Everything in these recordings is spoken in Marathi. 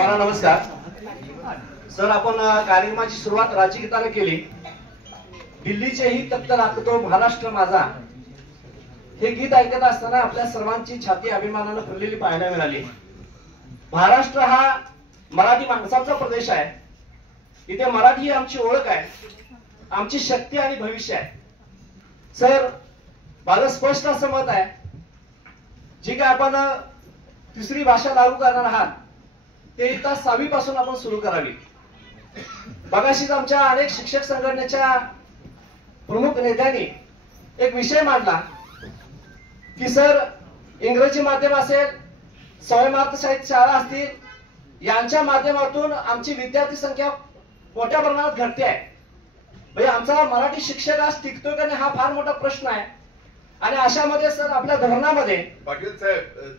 नमस्कार सर, आपण कार्यक्रमाची सुरुवात राज्यगीताने केली. दिल्लीचेही तख्त राखतो महाराष्ट्र माझा हे गीत ऐकत असताना आपल्या सर्वांची छाती अभिमानाने फुललेली पाहायला मिळाली. महाराष्ट्र हा मराठी माणसाचा प्रदेश आहे. इथे मराठी ही आमची ओळख आहे, आमची शक्ती आणि भविष्य आहे. सर, माझं स्पष्ट असं मत आहे, जी काय आपण तिसरी भाषा लागू करणार आहात ते इयत्ता 6वी पासून आपण सुरू करावी. मगाशीच आमच्या अनेक शिक्षक संघटनेच्या प्रमुख नेत्यांनी एक विषय मांडला की सर, इंग्रजी माध्यम असेल, स्वयंमार्थ साहित्य शाळा असतील, यांच्या माध्यमातून आमची विद्यार्थी संख्या मोठ्या प्रमाणात घटते आहे. म्हणजे आमचा मराठी शिक्षक आज टिकतोय का नाही हा फार मोठा प्रश्न आहे. आणि अशामध्ये सर आपल्या धोरणामध्ये पाटील साहेब,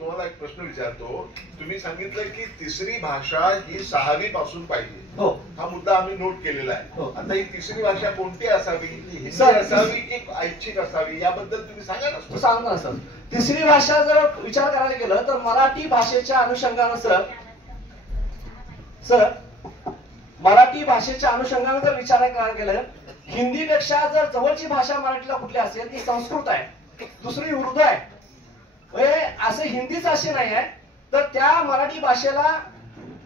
तुम्हाला एक प्रश्न विचारतो. तुम्ही सांगितलं की तिसरी भाषा ही 6वी पासून पाहिजे. हो, हा मुद्दा आम्ही नोट केलेला आहे. आता ही तिसरी भाषा कोणती असावी, हिंदी असावी की ऐच्छिक असावी, याबद्दल तुम्ही सांगा ना. सांगतो ना सर. तिसरी भाषा जर विचार करायला गेलं तर मराठी भाषेच्या अनुषंगानं सर मराठी भाषेच्या अनुषंगानं जर विचार करायला गेलं, हिंदीपेक्षा जर जवळची भाषा मराठीला कुठली असेल ती संस्कृत आहे, दुसरी उर्दू आहे. असं हिंदीच अशी नाही आहे. तर त्या मराठी भाषेला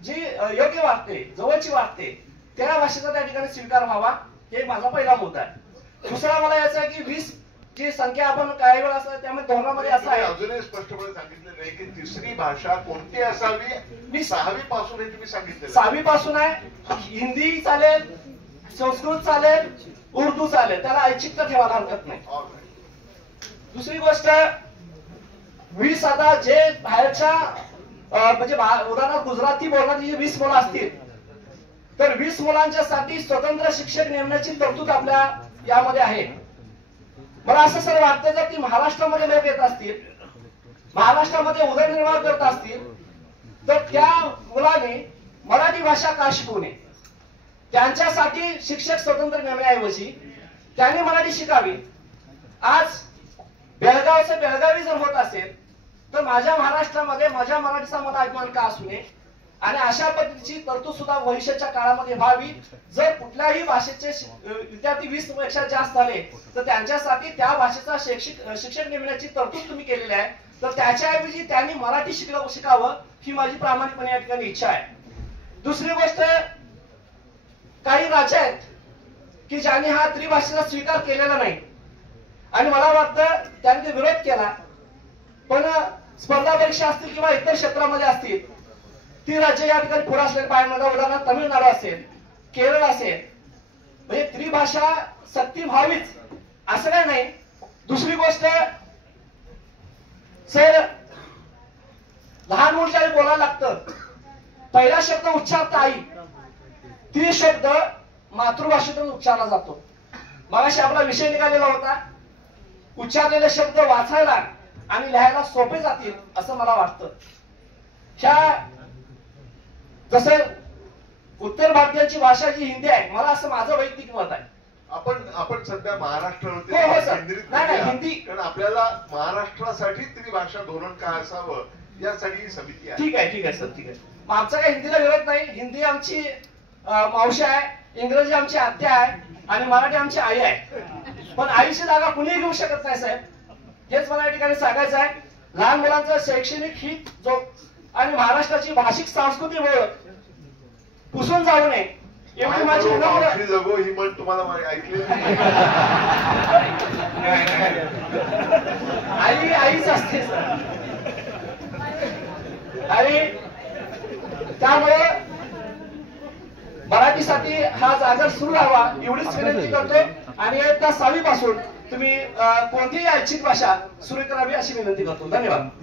जी योग्य वाटते, जवळची वाटते, त्या भाषेचा त्या ठिकाणी स्वीकार व्हावा, हे माझा पहिला मुद्दा आहे. दुसरा मला याचा आहे की 20 ची संख्या आपण काही वेळा असं त्यामुळे धोरणामध्ये असं आहे. अजूनही स्पष्टपणे सांगितलं नाही की तिसरी भाषा कोणती असावी. मी 6वी पासून हे तुम्ही सांगितलं. 6वी पासून आहे. हिंदी चालेल, संस्कृत चालेल, उर्दू चालेल, त्याला ऐच्छिकता ठेवायला हरकत नाही. दुसरी गोष्ट, 20 आता जे बाहेरच्या म्हणजे उदाहरणार्थ गुजराती बोलणारी 20 मुलं असतील तर 20 मुलांच्यासाठी स्वतंत्र शिक्षक नेमण्याची तरतूद आपल्या यामध्ये आहे. मला असं सर वाटतं जर ती महाराष्ट्रामध्ये लोक येत असतील, महाराष्ट्रामध्ये उदरनिर्वाह करत असतील, तर त्या मुलाने मराठी भाषा का शिकू नये. त्यांच्यासाठी शिक्षक स्वतंत्र नेमण्याऐवजी त्यांनी मराठी शिकावी. आज बेळगावचं बेळगावी जर होत असेल तर माझ्या महाराष्ट्रामध्ये माझ्या मराठीचा मला अभिमान का असू नये. आणि अशा पद्धतीची तरतूद सुद्धा भविष्याच्या काळामध्ये व्हावी. जर कुठल्याही भाषेचे विद्यार्थी 20 पेक्षा जास्त झाले तर त्यांच्यासाठी त्या भाषेचा शिक्षक नेमण्याची तरतूद तुम्ही केलेली आहे. तर त्याच्याऐवजी त्यांनी मराठी शिकावं ही माझी प्रामाणिकपणे या ठिकाणी इच्छा आहे. दुसरी गोष्ट, काही राज्य आहेत की ज्यांनी हा त्रिभाषेचा स्वीकार केलेला नाही आणि मला वाटतं त्यांनी विरोध केला. पण स्पर्धा परीक्षा असतील किंवा इतर क्षेत्रामध्ये असतील, ती राज्य या ठिकाणी पुढे असलेल्या पायमध्ये उदाहरणार्थ तमिळनाडू असेल, केरळ असेल, म्हणजे त्रिभाषा सक्ती व्हावीच असं काय नाही. दुसरी गोष्ट सर, लहान मुलं ज्यावेळी बोलायला लागतं, पहिला शब्द उच्चारता आई, ती शब्द मातृभाषेतून उच्चारला जातो. मगाशी आपला विषय निघालेला होता, उच्चारलेले शब्द वाचायला आणि लिहायला सोपे जातील असं मला वाटतं. जसं उत्तर भारतीयांची भाषा जी हिंदी आहे, मला असं माझं वैयक्तिक मत आहे. आपण सध्या महाराष्ट्रामध्ये हिंदी, कारण आपल्याला महाराष्ट्रासाठी त्रिभाषा धोरण काय असावं यासाठी ही समिती आहे. ठीक आहे सर, ठीक आहे. मग आमचा काही हिंदीला विरोध नाही. हिंदी आमची मावशी आहे, इंग्रजी आमची आत्या आहे आणि मराठी आमची आई आहे. पण आईची जागा कुणीही घेऊ शकत नाही साहेब, हेच मला या ठिकाणी सांगायचं आहे. लहान मुलांचं शैक्षणिक हित जो आणि महाराष्ट्राची भाषिक सांस्कृतिक ओळख पुसून जाऊ नये एवढी माझी जगो ही म्हण तुम्हाला ऐकली. आईच असते सर. आणि त्यामुळे मराठीसाठी हा जागर सुरू राहावा एवढीच विनंती करतो. आणि इयत्ता 6वी पासून तुम्ही कोणतीही ऐच्छिक भाषा सुरू करावी अशी विनंती करतो. धन्यवाद.